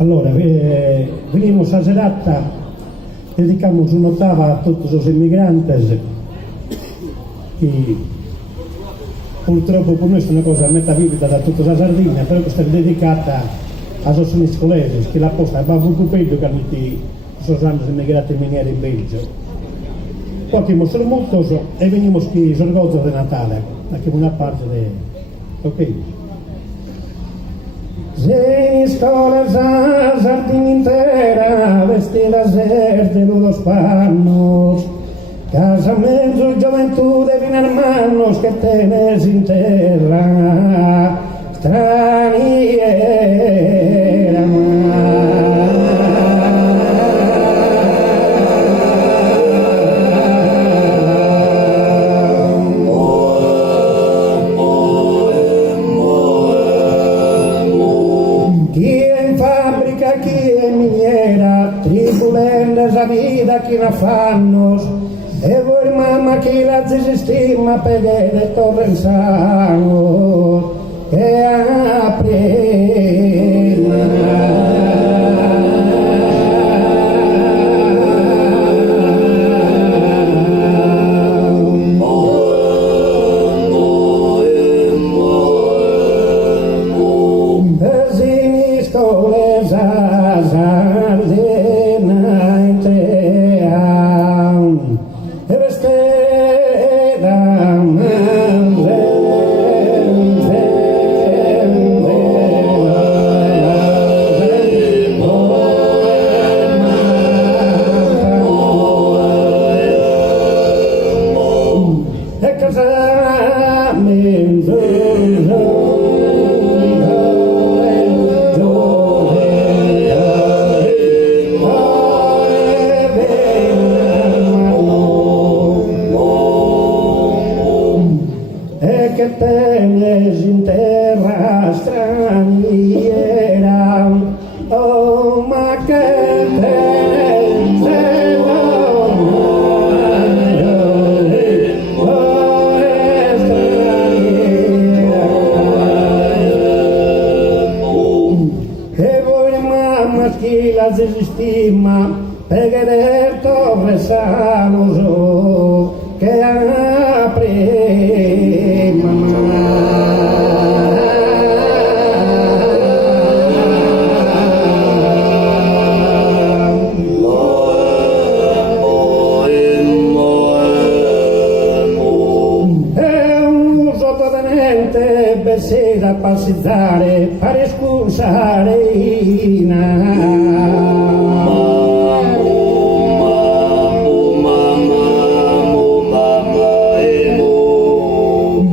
Allora, venimos a Serata, dedicamos una octava a todos os inmigrantes e purtroppo per noi è una cosa metafisica da tutta la Sardegna, però questa è dedicata ai nostri colleghi che la posta va molto peggio che hanno sono anni immigrati in miniera in Belgio. Poi che sono molto e venimos qui sorgozo di Natale, anche una parte di... ok? Se scolas a Sardegna intera, vestidas de los panos, casamentos, juventud de hermanos que tenés en tierra extranjera. La vida che la fanno e voi mamma che la desistima per le torrensano che tenés in terra straniera, oh ma che tenés e voi mamma che la desistima per querer torresamos che apre da passeggiare, fare scusare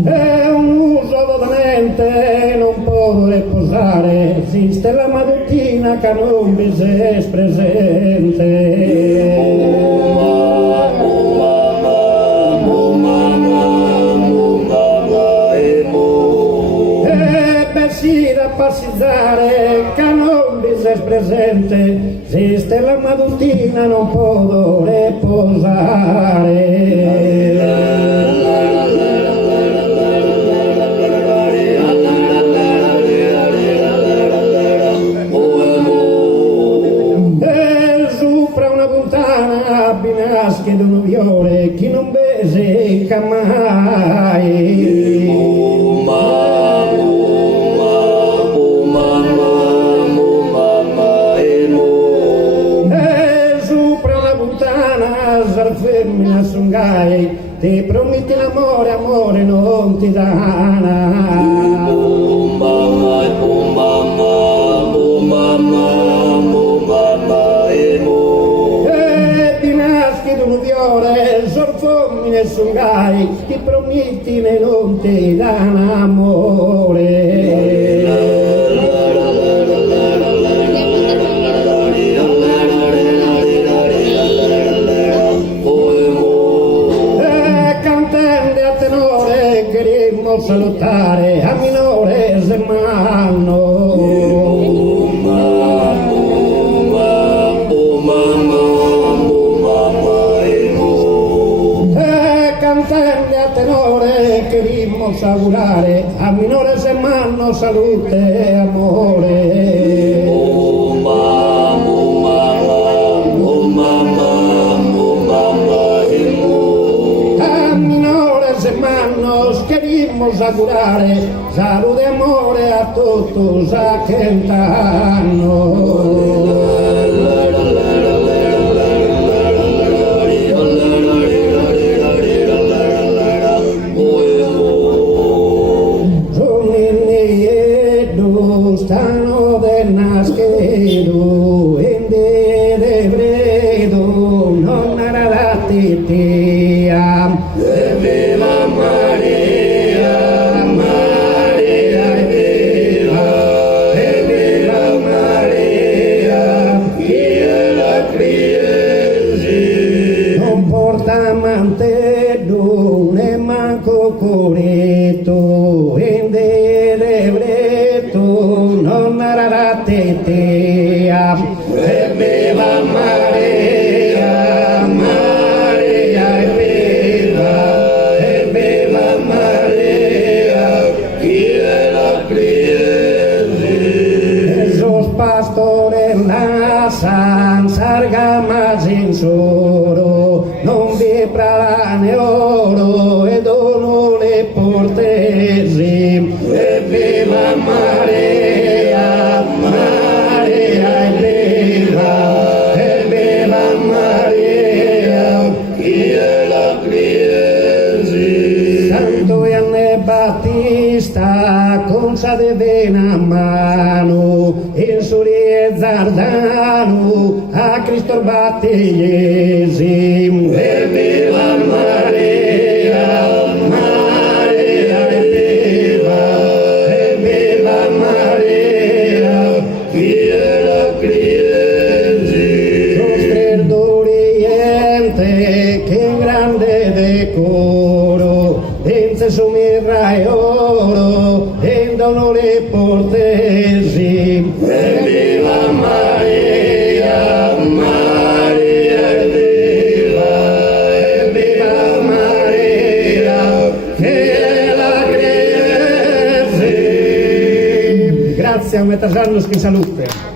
è un uso totalmente non può riposare, esiste la mattina che non vi si presente. Da passeggiare che non vi sei presente, esiste la mattina non può riposare. E sopra una puntana binasche d'un viore chi non beseca mai. Femmina sungai, ti prometti l'amore, amore non ti dà. E ti nasci d'un viore, femmina sungai, ti prometti e non ti dà amore. Salutare a minore Zemanno e cantando a tenore querimos augurare a minore Zemanno salute e amore. Stano del naschedo, ende de bredo, non narrati tia. Viva Maria, Maria viva, viva Maria, chi la criesi. Non porta mantello, ne manco coretto, ende de bredo, non narrate tia. Viva Maria, Maria viva, viva Maria, chi la criesi. Esos pastores nasan, sargamas in soro, non vi prane oro, e dono le portesi. Viva Maria, Maria viva, viva Maria, chi la criesi. Santo Gianne Battista, consa de vena mano, in surie zardano, a Cristo battiesi. Viva Maria, Maria viva, viva Maria, chi la criesi. Nostro d'Oriente, che grande decoro, dense su mirra e oro, rendono le portesi. Viva Maria, Maria viva, viva Maria, che la criesi. Grazie a Metasannos, che salute.